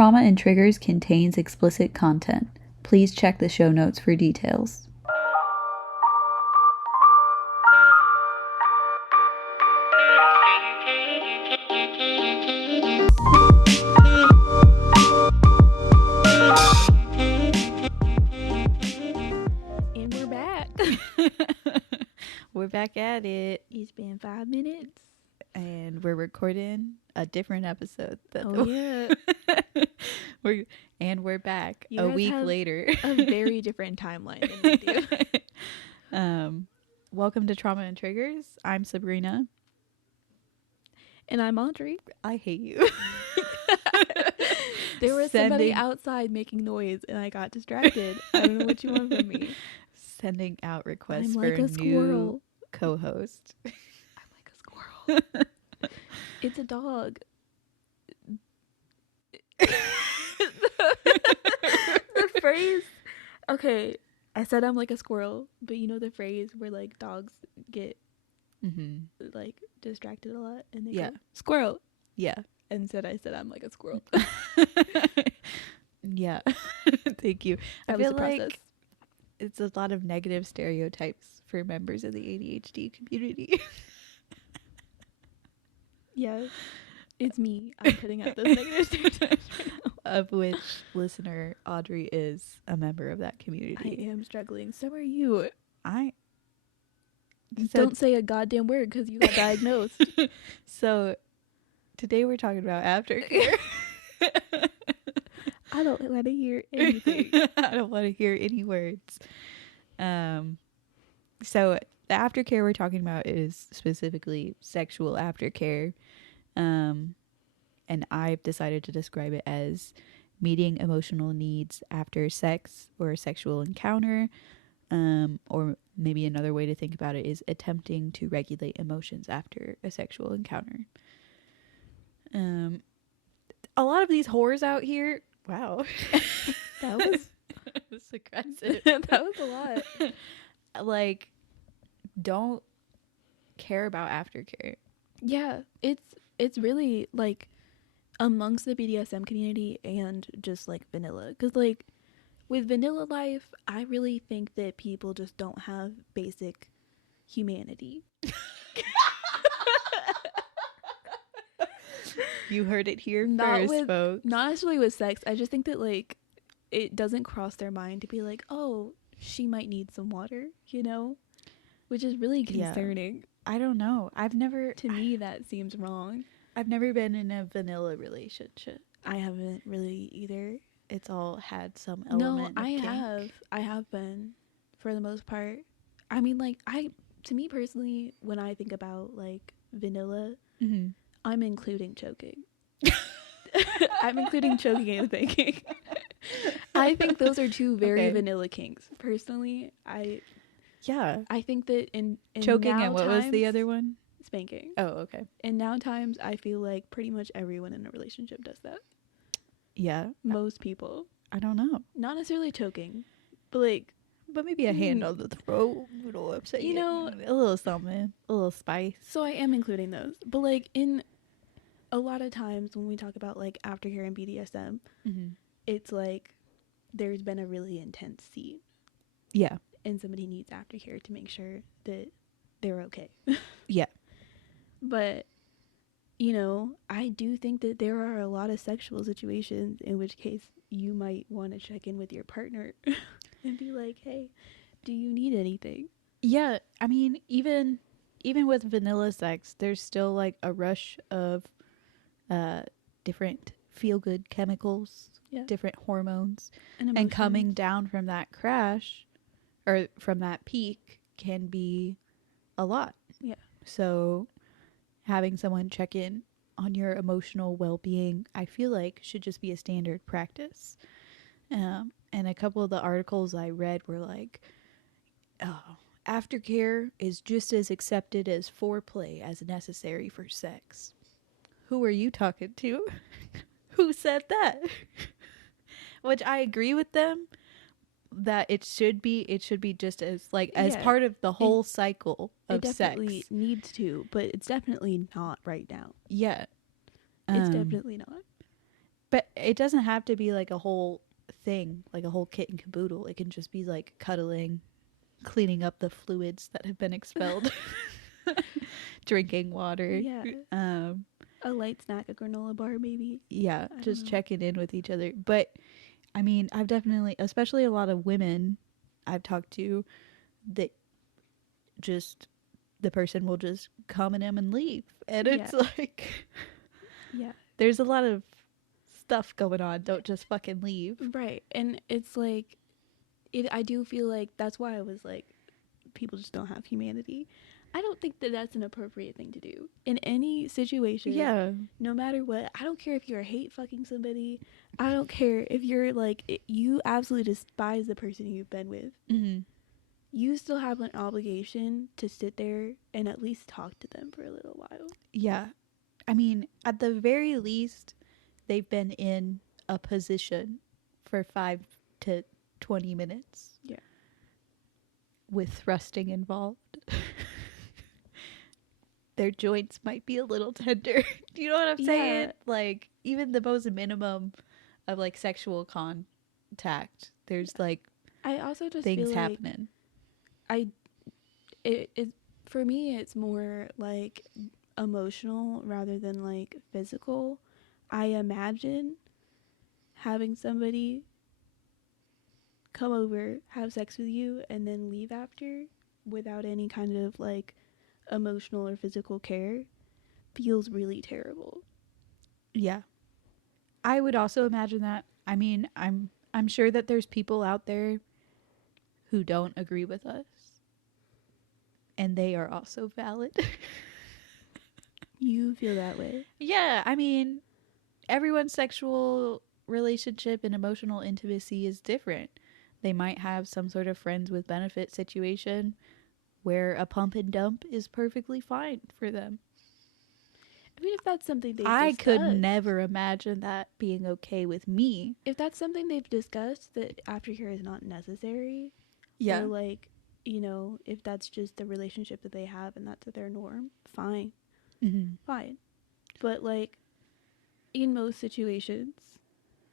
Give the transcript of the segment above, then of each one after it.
Trauma and Triggers contains explicit content. Please check the show notes for details. And we're back. We're back at it. It's been 5 minutes. And we're recording a different episode. Yeah. We're back You a guys week have later. A very different timeline than we do. Welcome to Trauma and Triggers. I'm Sabrina. And I'm Audrey. I hate you. There was somebody outside making noise and I got distracted. I don't know what you want from me. Sending out requests I'm for like a a squirrel. new co-host. I'm like a squirrel. It's a dog. The phrase. Okay, I said I'm like a squirrel, but you know the phrase where like dogs get like distracted a lot and they go, squirrel. Yeah. Instead I said I'm like a squirrel. Yeah. Thank you. I feel like it's a lot of negative stereotypes for members of the ADHD community. Yeah, it's me. I'm putting out those negative stereotypes right now. Of which listener Audrey is a member of that I community. am struggling. So are you. Don't Don't say a goddamn word because you got diagnosed. So today we're talking about aftercare. I don't want to hear anything. I don't want to hear any words. So the aftercare we're talking about is specifically sexual aftercare. And I've decided to describe it as meeting emotional needs after sex or a sexual encounter. Or maybe another way to think about it is attempting to regulate emotions after a sexual encounter. A lot of these whores out here. Wow. That was aggressive. that was a lot. Like, don't care about aftercare. Yeah, it's really like amongst the BDSM community and just like vanilla, because like with vanilla life, I really think that people just don't have basic humanity. You heard it here first, folks. Not necessarily with sex. I just think that like it doesn't cross their mind to be like, oh, she might need some water, you know, which is really concerning. Yeah. I don't know. To me, that seems wrong. I've never been in a vanilla relationship. I haven't really either. It's all had some element of kink. I have been, for the most part. I mean, like, to me personally, when I think about like vanilla, I'm including choking. I'm including choking and thinking. I think those are two very vanilla kinks. Personally, I think that in choking now and what times, was the other one? Spanking. Oh, okay. And now times, I feel like pretty much everyone in a relationship does that. Yeah. Most people. I don't know. Not necessarily choking, but like, but maybe a hand on the throat, a little something, a little spice. So I am including those, but like in a lot of times when we talk about like aftercare and BDSM, it's like there's been a really intense scene. Yeah. And somebody needs aftercare to make sure that they're okay. Yeah. But, you know, I do think that there are a lot of sexual situations in which case you might want to check in with your partner and be like, hey, do you need anything? Yeah. I mean, even with vanilla sex, there's still like a rush of different feel-good chemicals, different hormones, and coming down from that crash or from that peak can be a lot. Yeah. So having someone check in on your emotional well-being, I feel like should just be a standard practice. And a couple of the articles I read were like, oh, aftercare is just as accepted as foreplay as necessary for sex. Who are you talking to? Who said that? Which I agree with them that it should be just as like as part of the whole cycle of sex. It definitely needs to, but it's definitely not right now. Yeah. It's definitely not. But it doesn't have to be like a whole thing, like a whole kit and caboodle. It can just be like cuddling, cleaning up the fluids that have been expelled, drinking water. Yeah. Um, A light snack, a granola bar, maybe. yeah, I don't just know. checking in with each other. But I mean, I've definitely, especially a lot of women I've talked to, that just the person will just come in them and leave. And Yeah. it's like, Yeah. there's a lot of stuff going on. Don't just fucking leave. Right. And it's like, I do feel like that's why I was like, people just don't have humanity. I don't think that that's an appropriate thing to do in any situation. Yeah. No matter what, I don't care if you're hate fucking somebody. I don't care if you're like you absolutely despise the person you've been with. Mm-hmm. You still have an obligation to sit there and at least talk to them for a little while. Yeah. I mean, at the very least, they've been in a position for 5 to 20 minutes. Yeah. With thrusting involved. Their joints might be a little tender. Do you know what I'm saying? Yeah. Like, even the most minimum of like sexual contact, there's like I also just things feel like happening. it for me it's more like emotional rather than like physical. I imagine having somebody come over, have sex with you, and then leave after without any kind of like emotional or physical care feels really terrible. Yeah. I would also imagine that. I mean, I'm sure that there's people out there who don't agree with us, and they are also valid. You feel that way? Yeah, I mean, everyone's sexual relationship and emotional intimacy is different. They might have some sort of friends with benefit situation where a pump and dump is perfectly fine for them. I mean, if that's something they've I could discussed, never imagine that being okay with me. if that's something they've discussed that aftercare is not necessary, or Yeah. like, if that's just the relationship that they have and that's their norm, fine, Mm-hmm. fine. But like in most situations,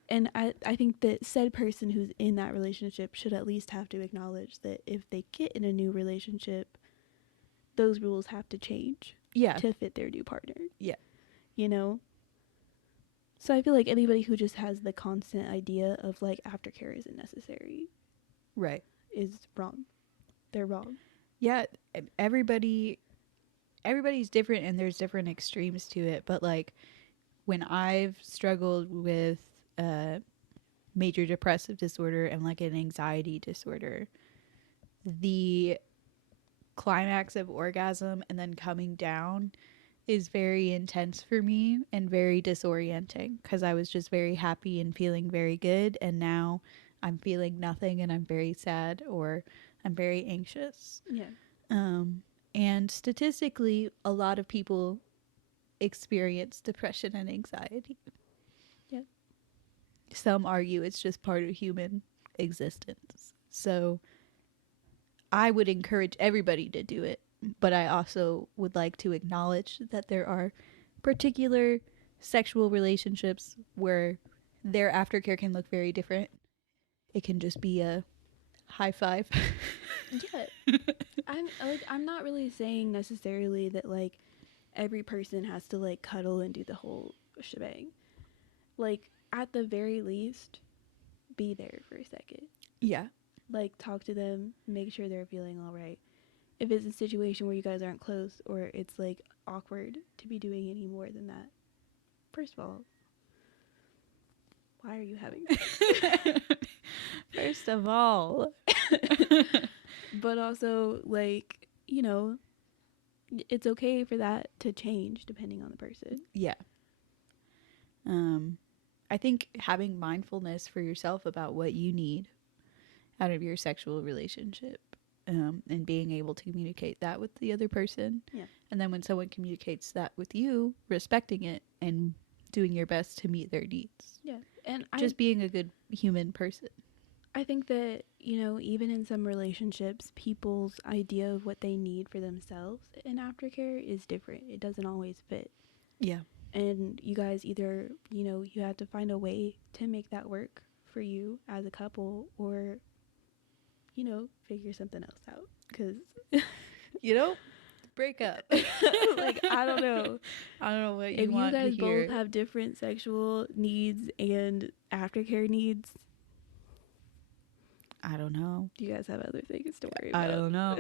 and I think that said person who's in that relationship should at least have to acknowledge that if they get in a new relationship, those rules have to change Yeah. to fit their new partner. Yeah. You know? So I feel like anybody who just has the constant idea of like aftercare isn't necessary Right. is wrong. They're wrong. Yeah. Everybody's different and there's different extremes to it. But like when I've struggled with major depressive disorder and like an anxiety disorder, the climax of orgasm and then coming down is very intense for me and very disorienting because I was just very happy and feeling very good, and now I'm feeling nothing and I'm very sad or I'm very anxious. Yeah. And statistically, a lot of people experience depression and anxiety. Yeah. Some argue it's just part of human existence. So I would encourage everybody to do it, but I also would like to acknowledge that there are particular sexual relationships where their aftercare can look very different. It can just be a high five. Yeah. I'm not really saying necessarily that like every person has to like cuddle and do the whole shebang. Like at the very least, be there for a second. Yeah. Like talk to them, make sure they're feeling all right. If it's a situation where you guys aren't close or it's like awkward to be doing any more than that, first of all, why are you having sex? First of all. But also, like, it's okay for that to change depending on the person. Yeah. I think having mindfulness for yourself about what you need out of your sexual relationship, and being able to communicate that with the other person. Yeah. And then when someone communicates that with you, respecting it and doing your best to meet their needs. Yeah. And just being a good human person. I think that, even in some relationships, people's idea of what they need for themselves in aftercare is different. It doesn't always fit. Yeah. and you guys either, you have to find a way to make that work for you as a couple, or figure something else out, because break up. like, I don't know. I don't know what If you you want to guys both hear. have different sexual needs and aftercare needs, I don't know. you guys have other things to worry I about. don't know.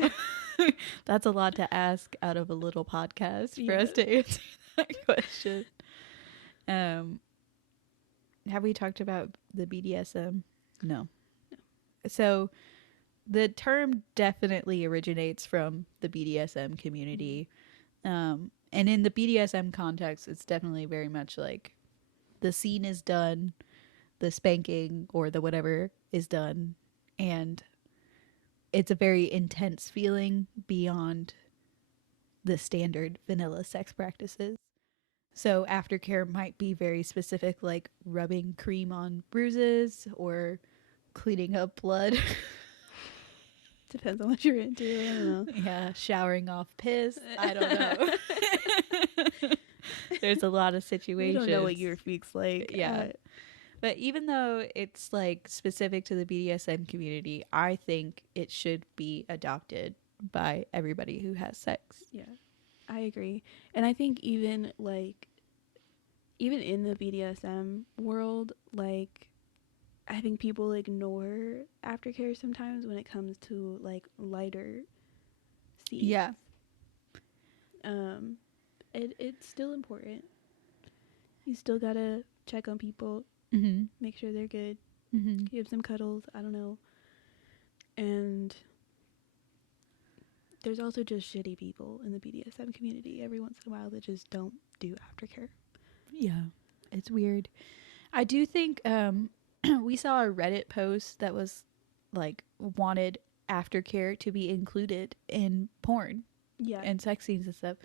That's a lot to ask out of a little podcast for Yeah. us to answer that question. Have we talked about the BDSM? No. So the term definitely originates from the BDSM community. And in the BDSM context, it's definitely very much like the scene is done, the spanking or the whatever is done, and it's a very intense feeling beyond the standard vanilla sex practices. So aftercare might be very specific, like rubbing cream on bruises or cleaning up blood. Depends on what you're into. I don't know. Yeah, showering off piss. I don't know. There's a lot of situations. We don't know what your freak's like. Yeah. But even though it's like specific to the BDSM community, I think it should be adopted by everybody who has sex. Yeah, I agree. And I think even in the BDSM world, like, I think people ignore aftercare sometimes when it comes to like lighter scenes. Yeah. It's still important. You still gotta check on people, make sure they're good, give them cuddles. I don't know. And there's also just shitty people in the BDSM community every once in a while that just don't do aftercare. Yeah. It's weird. I do think we saw a Reddit post that was like wanted aftercare to be included in porn Yeah. and sex scenes and stuff.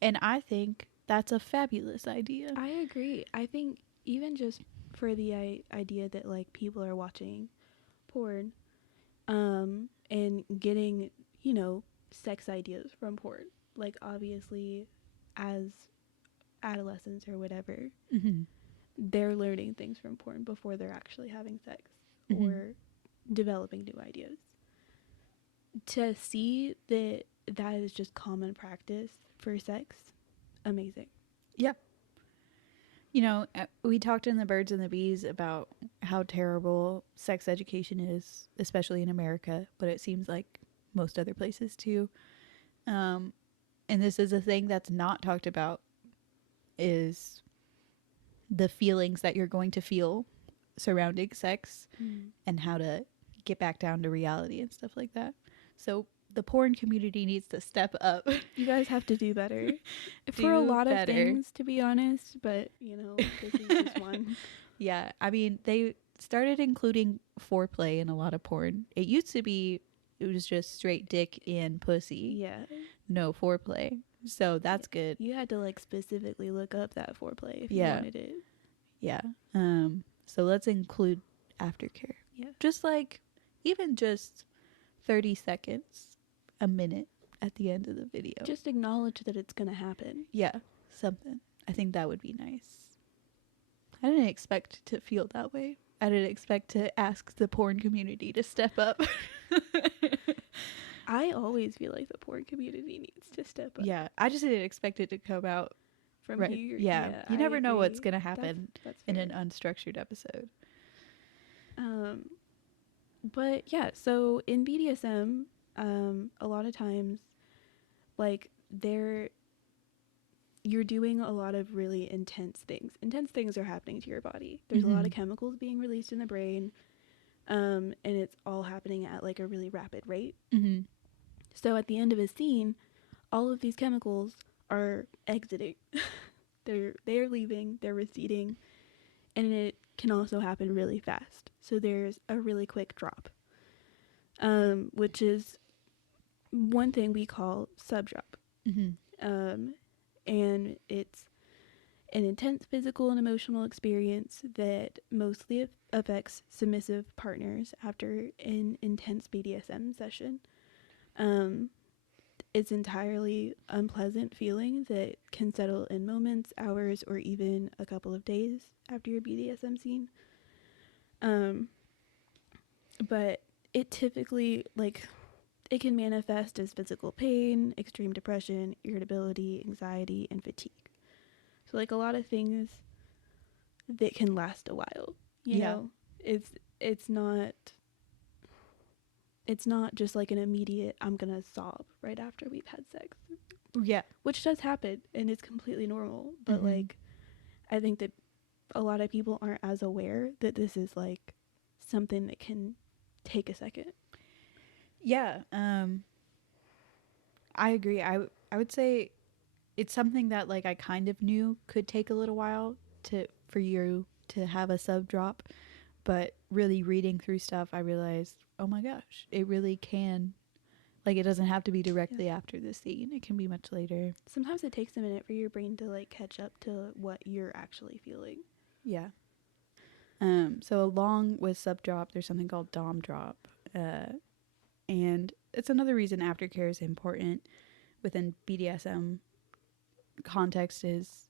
And I think that's a fabulous idea. I agree. I think even just for the idea that like people are watching porn and getting, sex ideas from porn. Like, obviously, as adolescents or whatever, they're learning things from porn before they're actually having sex or developing new ideas. To see that is just common practice for sex, amazing. Yeah. We talked in the Birds and the Bees about how terrible sex education is, especially in America, but it seems like most other places too. And this is a thing that's not talked about, is the feelings that you're going to feel surrounding sex and how to get back down to reality and stuff like that. So the porn community needs to step up. You guys have to do better. For a lot of things, to be honest, but this is just one. Yeah, I mean, they started including foreplay in a lot of porn. It used to be it was just straight dick and pussy. Yeah. No foreplay. So that's good. You had to like specifically look up that foreplay if you wanted it. Yeah. So let's include aftercare. Yeah. Just like even just 30 seconds, a minute at the end of the video. Just acknowledge that it's going to happen. Yeah, something. I think that would be nice. I didn't expect to feel that way. I didn't expect to ask the porn community to step up. I always feel like the porn community needs to step up. Yeah, I just didn't expect it to come out from right. here. Yeah, you never know what's going to happen in an unstructured episode. But yeah, so in BDSM, a lot of times, like, you're doing a lot of really intense things. Intense things are happening to your body. There's a lot of chemicals being released in the brain, and it's all happening at like a really rapid rate. So at the end of a scene, all of these chemicals are exiting. They're leaving, they're receding, and it can also happen really fast. So there's a really quick drop, which is one thing we call sub-drop. And it's an intense physical and emotional experience that mostly affects submissive partners after an intense BDSM session. it's entirely unpleasant feeling that can settle in moments, hours, or even a couple of days after your BDSM scene. But it typically, like, it can manifest as physical pain, extreme depression, irritability, anxiety, and fatigue. So, like, a lot of things that can last a while, you know? It's not just like an immediate I'm gonna sob right after we've had sex. Yeah. Which does happen and it's completely normal. But like, I think that a lot of people aren't as aware that this is like something that can take a second. Yeah. I agree. I would say it's something that like I kind of knew could take a little while for you to have a sub drop, but really reading through stuff, I realized, oh my gosh, it really can. Like, it doesn't have to be directly after the scene. It can be much later. Sometimes it takes a minute for your brain to like catch up to what you're actually feeling. Yeah. So along with sub drop, there's something called dom drop, and it's another reason aftercare is important within BDSM context. Is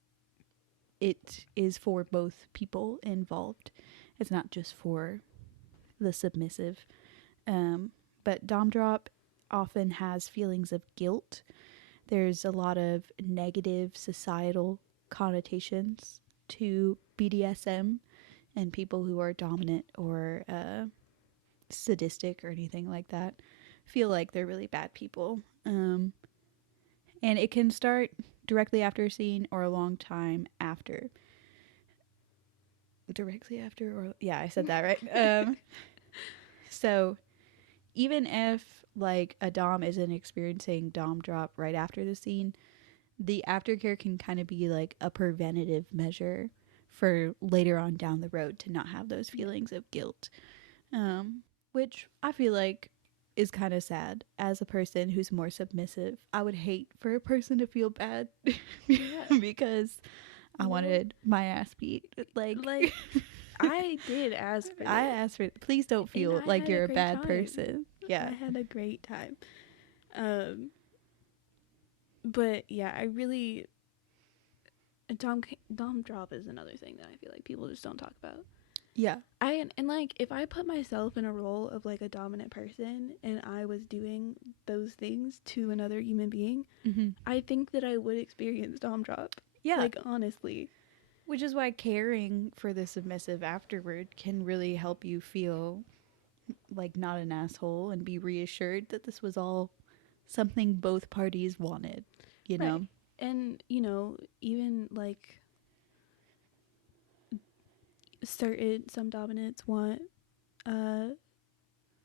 it is for both people involved. It's not just for the submissive. But dom drop often has feelings of guilt. There's a lot of negative societal connotations to BDSM and people who are dominant or sadistic or anything like that feel like they're really bad people. And it can start directly after a scene or a long time after. Directly after, or yeah, I said that right. So even if like a dom isn't experiencing dom drop right after the scene, the aftercare can kind of be like a preventative measure for later on down the road to not have those feelings of guilt, which I feel like is kind of sad. As a person who's more submissive, I would hate for a person to feel bad because I wanted my ass beat. Like I did ask for I this. asked for it. Please don't feel like you're a bad person. Yeah. I had a great time. But yeah, I really dom drop is another thing that I feel like people just don't talk about. Yeah. And like if I put myself in a role of like a dominant person and I was doing those things to another human being, I think that I would experience dom drop. Yeah. Like honestly. Which is why caring for the submissive afterward can really help you feel like not an asshole and be reassured that this was all something both parties wanted, you know? And, you know, even like some dominants want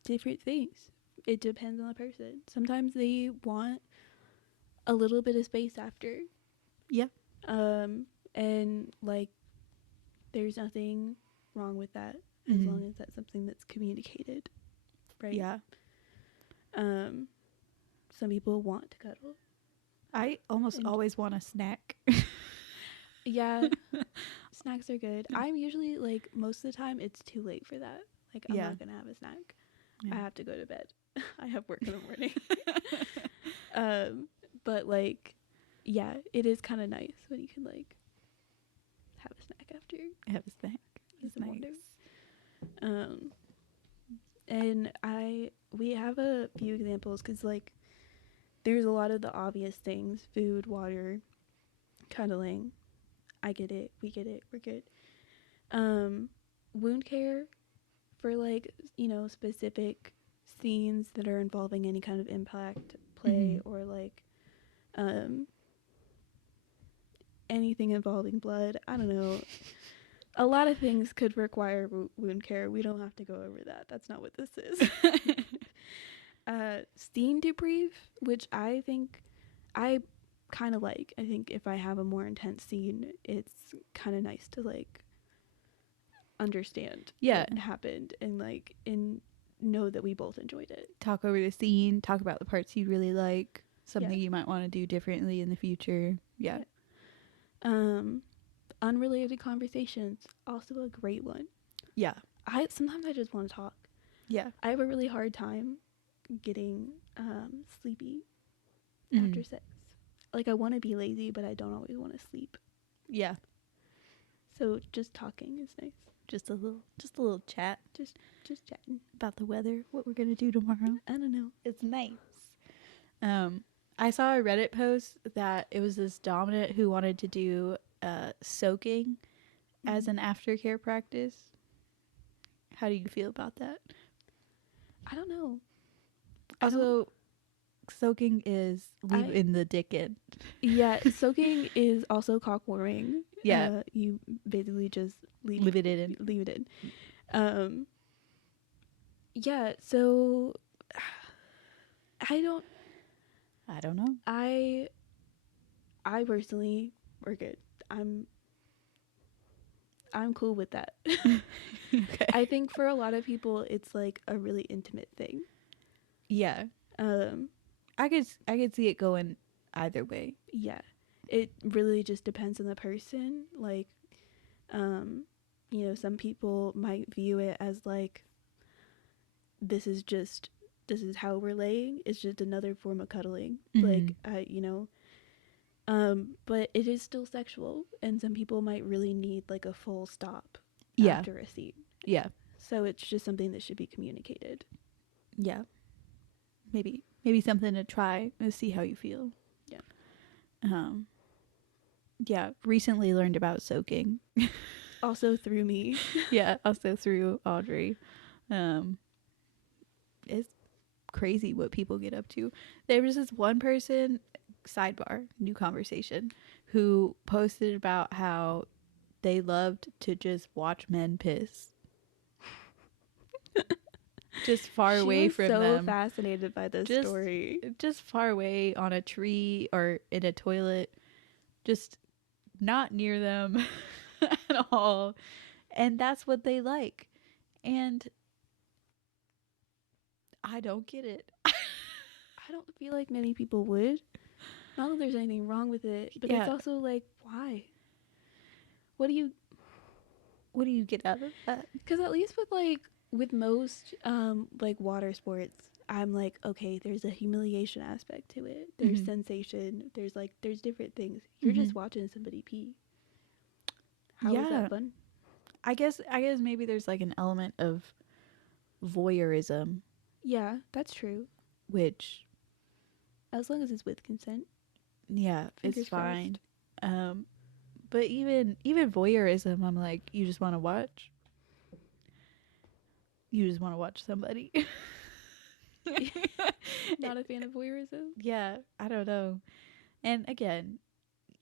different things. It depends on the person. Sometimes they want a little bit of space after. Yeah. And like there's nothing wrong with that as long as that's something that's communicated. Right? Yeah. Some people want to cuddle. I almost always want a snack. Yeah. Snacks are good. I'm usually like most of the time it's too late for that. Like I'm not gonna have a snack. I have to go to bed. I have work in the morning. But like yeah, it is kind of nice when you can like have a snack after. Have a snack. It's nice. And we have a few examples because like there's a lot of the obvious things: food, water, cuddling. I get it. We get it. We're good. Wound care for like, you know, specific scenes that are involving any kind of impact play or like anything involving blood. I don't know. A lot of things could require wound care. We don't have to go over that. That's not what this is. Scene debrief, which I think I kind of like. I think if I have a more intense scene, it's kind of nice to like understand what happened and like know that we both enjoyed it. Talk over the scene, talk about the parts you really like, something you might want to do differently in the future. Yeah. Unrelated conversations, also a great one. Yeah. Sometimes I just want to talk. Yeah. I have a really hard time getting sleepy after sex. Like, I want to be lazy, but I don't always want to sleep. Yeah. So just talking is nice. Just a little chat. Just chatting About the weather, what we're gonna do tomorrow. I don't know. It's nice. I saw a Reddit post that it was this dominant who wanted to do soaking as an aftercare practice. How do you feel about that? I don't know. Also, soaking is leaving the dick in. Yeah, soaking is also cock warming. Yeah. You basically just Leave it in. Leave it in. Yeah, so I don't know. I personally we're good. I'm cool with that. Okay. I think for a lot of people it's like a really intimate thing. Yeah. I could see it going either way. Yeah. It really just depends on the person. Like, some people might view it as like, this is how we're laying. It's just another form of cuddling. Like, but it is still sexual, and some people might really need like a full stop after a scene. Yeah. So it's just something that should be communicated. Yeah. Maybe something to try to see how you feel. Yeah. Yeah. Recently learned about soaking. Also through me. Yeah. Also through Audrey. It's crazy what people get up to. There was this one person, sidebar, new conversation, who posted about how they loved to just watch men piss. Just far away from them. So fascinated by this story. Just far away on a tree or in a toilet. Just not near them at all. And that's what they like. And I don't get it. I don't feel like many people would. Not that there's anything wrong with it, but it's also like, why? What do you get out of that? Because at least with most like water sports, I'm like, okay, there's a humiliation aspect to it. There's sensation. There's different things. You're just watching somebody pee. How is that fun? I guess maybe there's like an element of voyeurism. Yeah, that's true. Which, as long as it's with consent, it's fine. But even voyeurism, I'm like, you just want to watch. You just want to watch somebody. Not a fan of voyeurism. Yeah, I don't know. And again,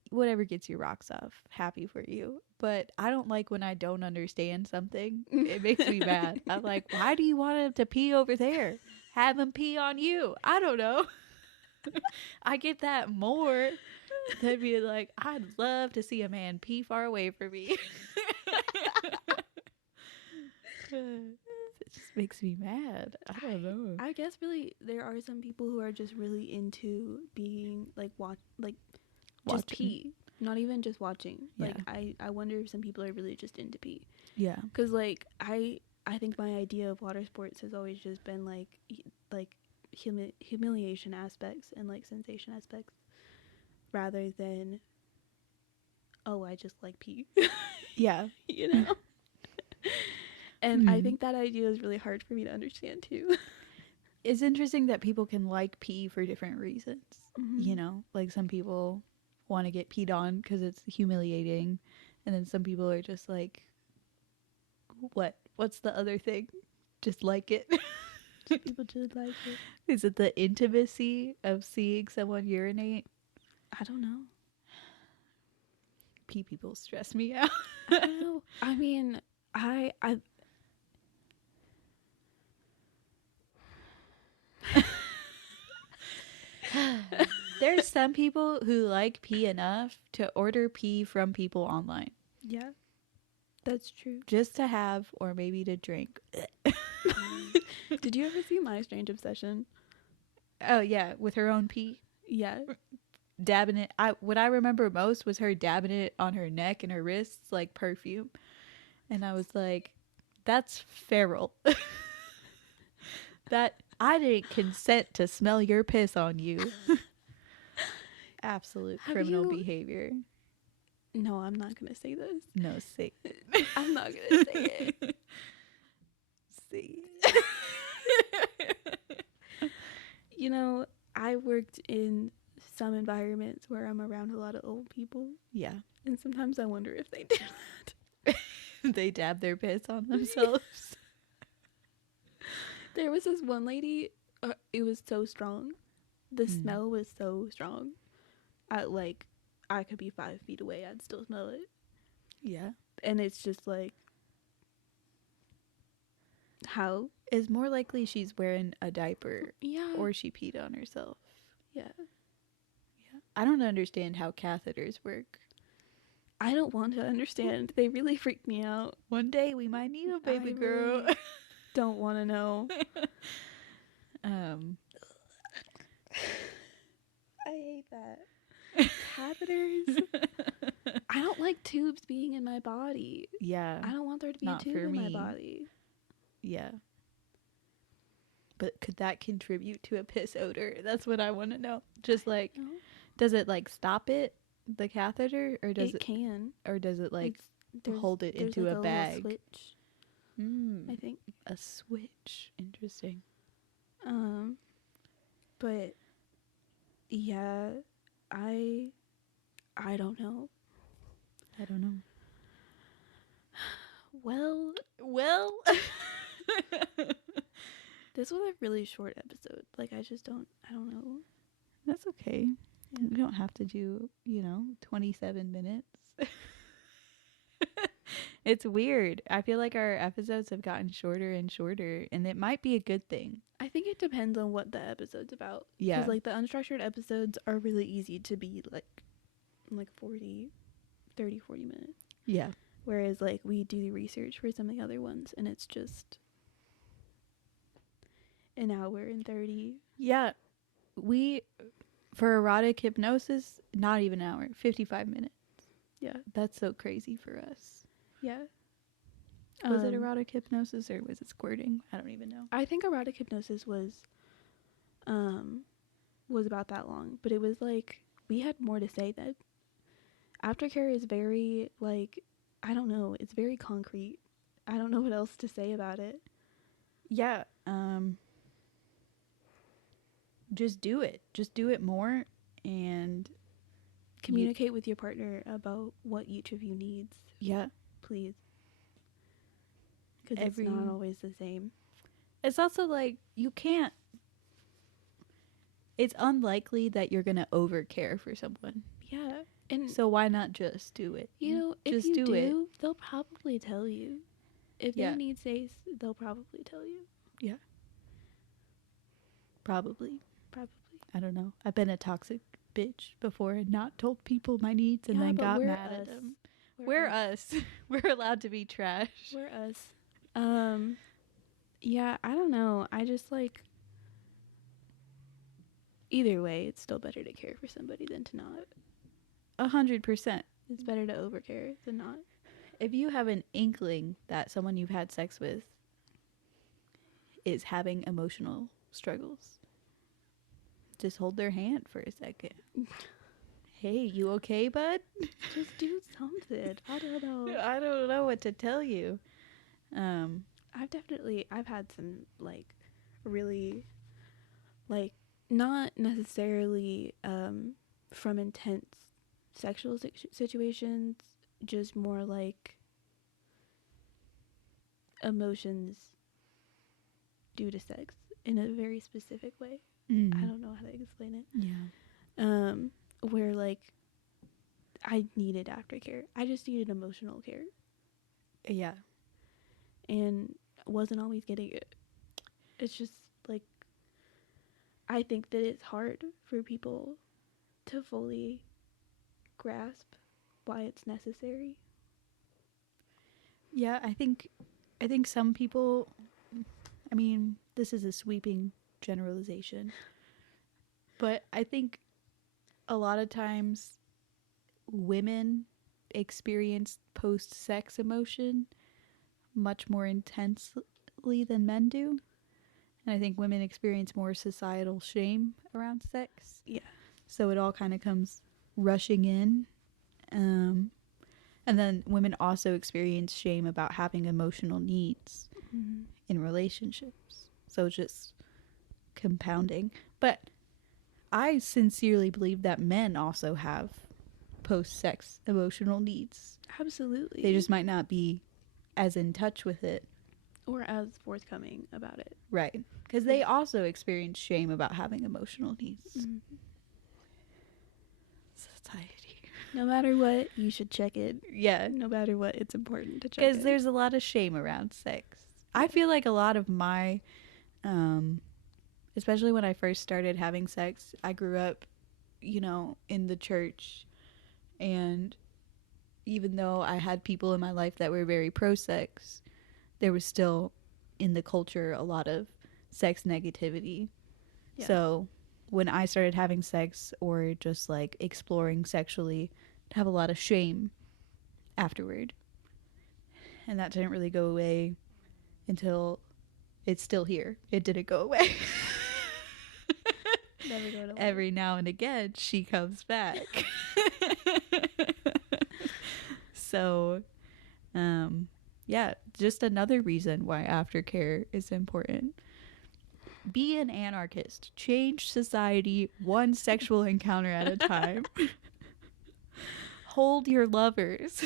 whatever gets your rocks off, happy for you. But I don't like when I don't understand something. It makes me mad. I'm like, why do you want him to pee over there? Have him pee on you. I don't know. I get that more. They'd be like, I'd love to see a man pee far away from me. It just makes me mad. I don't know. I guess really there are some people who are just really into being like just pee. Not even just watching. Like I wonder if some people are really just into pee. Yeah. Because like I think my idea of water sports has always just been like humiliation aspects and like sensation aspects, rather than I just like pee. Yeah. You know. And I think that idea is really hard for me to understand too. It's interesting that people can like pee for different reasons. You know, like some people want to get peed on because it's humiliating, and then some people are just like, what's the other thing? Just like it. People just like it. Is it the intimacy of seeing someone urinate? I don't know. Pee people stress me out. I don't know. I mean, I There's some people who like pee enough to order pee from people online. Yeah, that's true. Just to have, or maybe to drink. Did you ever see My Strange Obsession? Oh yeah, with her own pee. Yeah, dabbing it. What I remember most was her dabbing it on her neck and her wrists like perfume, and I was like, "That's feral." That I didn't consent to smell your piss on you. absolute Have criminal you- behavior. No, I'm not gonna say this. No, say I'm not gonna say it. say. You know, I worked in some environments where I'm around a lot of old people, Yeah. and sometimes I wonder if they do that. They dab their piss on themselves. There was this one lady, it was so strong. The smell was so strong. I could be 5 feet away, I'd still smell it. Yeah. And it's just like, how? It's more likely she's wearing a diaper Yeah. or she peed on herself. Yeah. Yeah. I don't understand how catheters work. I don't want to understand. They really freak me out. One day we might need a baby I girl. really don't want to know. I hate that. Catheters. I don't like tubes being in my body. Yeah. I don't want there to be Not a tube for in my me. body. Yeah. But could that contribute to a piss odor? That's what I want to know. Just like, No, does it like stop it, the catheter, or does it it, can. or does it like There's- hold it there's into like a little bag? switch, I think. A switch. Interesting. But yeah, I don't know. I don't know. Well, this was a really short episode. Like, I don't know. That's okay. We don't have to do, 27 minutes. It's weird. I feel like our episodes have gotten shorter and shorter, and it might be a good thing. I think it depends on what the episode's about. Yeah. Because, like, the unstructured episodes are really easy to be, like 40 minutes. Yeah. Whereas, like, we do the research for some of the other ones, and it's just an hour and 30. Yeah. For erotic hypnosis, not even an hour, 55 minutes. Yeah. That's so crazy for us. Yeah. Was it erotic hypnosis or was it squirting? I don't even know. I think erotic hypnosis was about that long, but it was like we had more to say then. Aftercare is very, like, I don't know, it's very concrete. I don't know what else to say about it. Yeah. Just do it. Just do it more and Communicate with your partner about what each of you needs, yeah. please. Because it's not always the same. It's also like it's unlikely that you're going to overcare for someone. Yeah. And So why not just do it? you know, if Just you do it. they'll probably tell you. If Yeah. they need space, they'll probably tell you. Probably. Probably. I don't know. I've been a toxic bitch before and not told people my needs and Yeah, then but got we're mad us. at them. We're us. We're allowed to be trash. We're us. Yeah, I don't know. I just like either way, it's still better to care for somebody than to not. 100%. It's better to overcare than not. If you have an inkling that someone you've had sex with is having emotional struggles, just hold their hand for a second. Hey, you okay, bud? Just do something. I don't know. I don't know what to tell you. I've had some like really like not necessarily from intense sexual situations, just more like emotions due to sex in a very specific way. I don't know how to explain it. Yeah. Where like I needed aftercare. I just needed emotional care Yeah. and wasn't always getting it. It's just like I think that it's hard for people to fully grasp why it's necessary. Yeah, I think some people, I mean, this is a sweeping generalization, but I think a lot of times women experience post-sex emotion much more intensely than men do. And I think women experience more societal shame around sex. Yeah. So it all kind of comes rushing in. And then women also experience shame about having emotional needs in relationships. So it's just compounding. But I sincerely believe that men also have post-sex emotional needs. Absolutely. They just might not be as in touch with it. Or as forthcoming about it. Right. Because they also experience shame about having emotional needs. Society. No matter what, you should check it. Yeah. No matter what, it's important to check Because it. there's a lot of shame around sex. I feel like a lot of my, especially when I first started having sex, I grew up, in the church. And even though I had people in my life that were very pro-sex, there was still in the culture a lot of sex negativity. Yeah. So when I started having sex or just like exploring sexually, I'd have a lot of shame afterward. And that didn't really go away until it's still here. It didn't go away. Never going away. Every now and again, she comes back. So, yeah, just another reason why aftercare is important. Be an anarchist. Change society one sexual encounter at a time. Hold your lovers.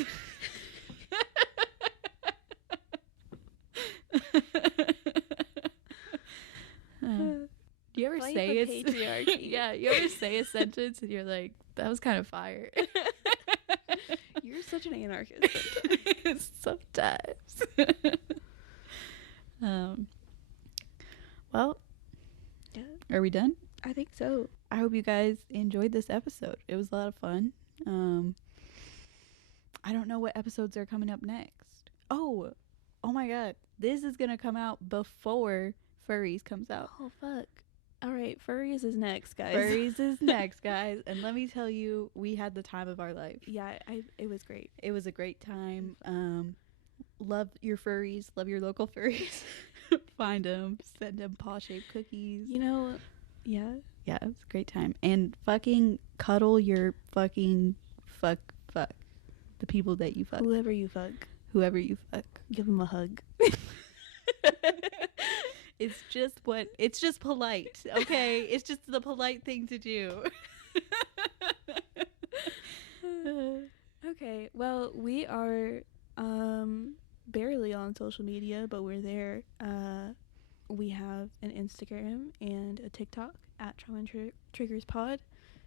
Do you ever say it? Patriarchy. Yeah, you ever say a sentence and you're like, that was kind of fire. You're such an anarchist sometimes. Well, yeah. Are we done? I think so. I hope you guys enjoyed this episode. It was a lot of fun. I don't know what episodes are coming up next. Oh my god. This is going to come out before Furries comes out. Oh, fuck. All right, Furries is next, guys. Furries is next, guys. And let me tell you, we had the time of our life. Yeah, it was great. It was a great time. Love your furries. Love your local furries. Find them. Send them paw-shaped cookies. Yeah. Yeah, it was a great time. And fucking cuddle your fucking fuck. The people that you fuck. Whoever you fuck. Give them a hug. It's just polite, okay? It's just the polite thing to do. Okay, well, we are barely on social media, but we're there. We have an Instagram and a TikTok at Trauma and Triggers Pod.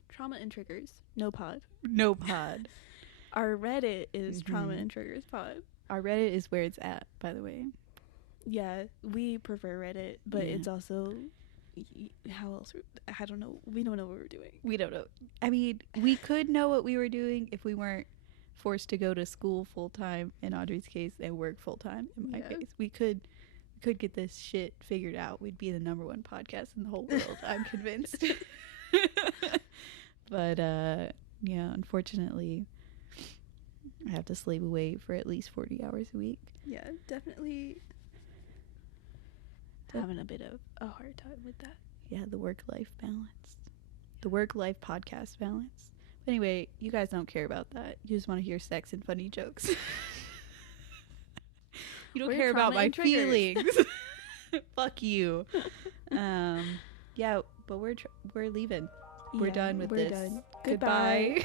Trauma and Triggers, no pod. No pod. Our Reddit is Trauma and Triggers Pod. Our Reddit is where it's at, by the way. Yeah, we prefer Reddit, but it's also, how else? I don't know. We don't know what we're doing. We don't know. I mean, we could know what we were doing if we weren't forced to go to school full time in Audrey's case and work full time in my case. We could get this shit figured out. We'd be the #1 podcast in the whole world. I'm convinced. But yeah, unfortunately, I have to slave away for at least 40 hours a week. Yeah, definitely having a bit of a hard time with that. Yeah, the work-life balance. The work-life podcast balance. But anyway, you guys don't care about that. You just want to hear sex and funny jokes. You don't care about my feelings. Fuck you. Yeah, but we're leaving. We're done with this. Done. Goodbye.